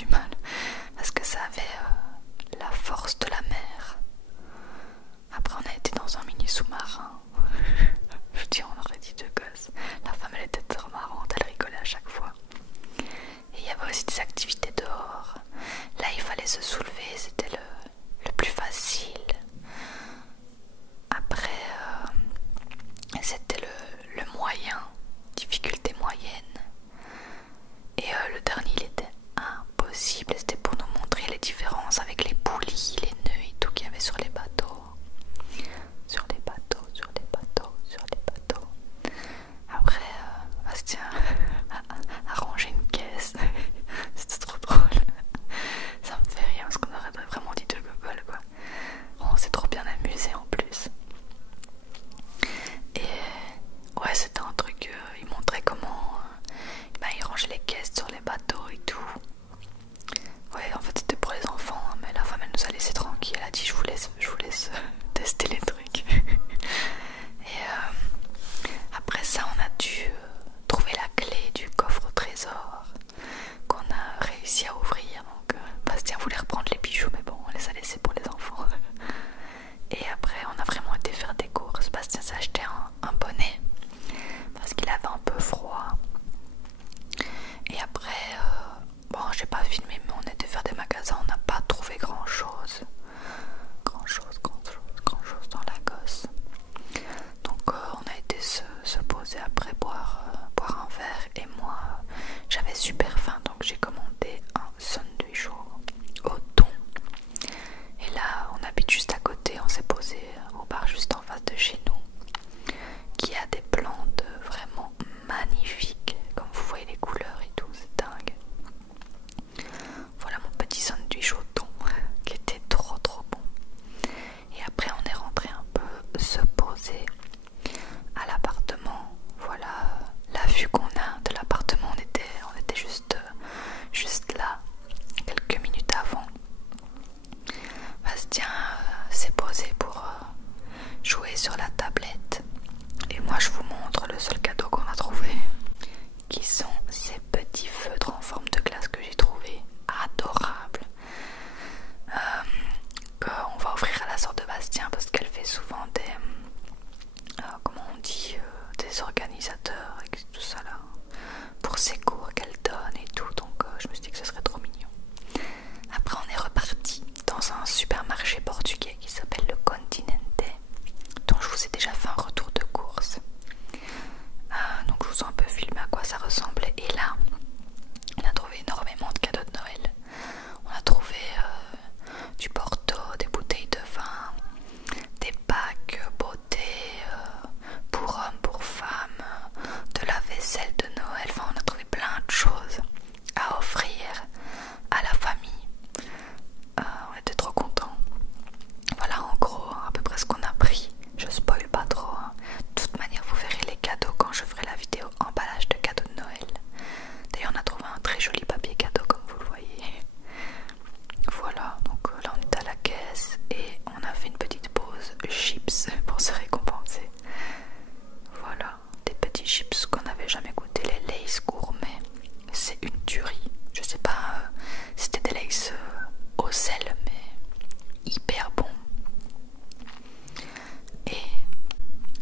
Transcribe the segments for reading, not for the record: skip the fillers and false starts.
du mal parce que ça avait la force de la mer. Après on a été dans un mini sous-marin. Je dis on aurait dit deux gosses. La femme elle était trop marrante, elle rigolait à chaque fois. Et il y avait aussi des activités dehors. Là il fallait se soulever, c'était le plus facile. Après c'était le moyen, difficulté moyenne. Et le dernier il était impossible, c'était pour nous montrer les différences avec les poulies, les nœuds et tout qu'il y avait sur les bateaux. Sur les bateaux, sur les bateaux, sur les bateaux. Après, Bastien a rangé une caisse. C'était trop drôle. Ça me fait rire parce qu'on aurait vraiment dit deux gogoles quoi. On s'est trop bien amusé en plus. Et ouais, c'était un truc, il montrait comment il rangeait les caisses sur les bateaux et tout. Ouais, en fait c'était pour les enfants, hein, mais la femme elle nous a laissé tranquille. Elle a dit je vous laisse tester les trucs. Et après ça on a dû trouver la clé du coffre au trésor qu'on a réussi à ouvrir. Donc Bastien voulait reprendre les bijoux mais bon on les a laissés pour les enfants. Et après on a vraiment été faire des courses. Bastien s'est acheté un bonnet parce qu'il avait un peu froid. Et après bon j'ai pas filmé mais on était faire des magasins, on n'a pas trouvé grand chose dans la gosse. Donc on a été se poser après boire un verre. Et moi j'avais super faim donc j'ai commandé un sandwich au thon. Et là on habite juste à côté, on s'est posé au bar juste en face de chez nous qui a des plantes vraiment magnifiques, comme vous voyez les couleurs et tout, c'est dingue. Voilà mon petit sandwich au thon qui était trop bon. Et après on est rentré un peu se poser à l'appartement. Voilà la vue qu'on a de l'appartement, on était juste là quelques minutes avant. Bastien s'est posé pour jouer sur la tablette. Et moi je vous montre le seul cadeau qu'on a trouvé, qui sont ces petits feutres en forme de glace que j'ai trouvé adorables, qu'on va offrir à la sœur de Bastien parce qu'elle fait souvent des comment on dit, des organisateurs et tout ça là pour ses cours qu'elle donne et tout. Donc je me suis dit que ce serait trop mignon. Après on est reparti dans un supermarché portugais qui s'appelle le Continente, dont je vous ai déjà fait un retour de course. Donc je vous ai un peu filmé à quoi ça ressemblait. Et là on a trouvé énormément de cadeaux de Noël. On a trouvé du Porto, des bouteilles de vin, des packs beauté pour hommes, pour femmes, de la vaisselle de Noël. Enfin on a trouvé plein de choses à offrir à la famille. On était trop contents. Voilà en gros à peu près ce qu'on a pris. Je spoil pas trop hein. De toute manière vous verrez les cadeaux quand je ferai la vidéo emballage de cadeaux de Noël. D'ailleurs on a trouvé un très joli papier cadeau comme vous le voyez. Voilà, donc là on est à la caisse et on a fait une petite pause chips pour se récompenser. Voilà, des petits chips qu'on n'avait jamais goûté, les Lay's gourmet. C'est une tuerie. Je sais pas, c'était des Lay's au sel mais hyper bon. Et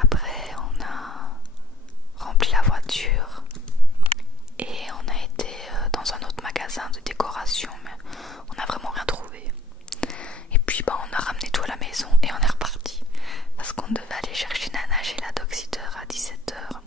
après on a rempli la voiture et on a été dans un autre magasin de décoration mais on n'a vraiment rien trouvé. Et puis on a ramené tout à la maison et on est reparti parce qu'on devait aller chercher Nana chez la dog sitter à 17h.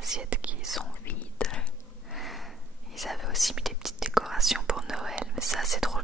assiettes qui sont vides. Ils avaient aussi mis des petites décorations pour Noël, mais ça c'est trop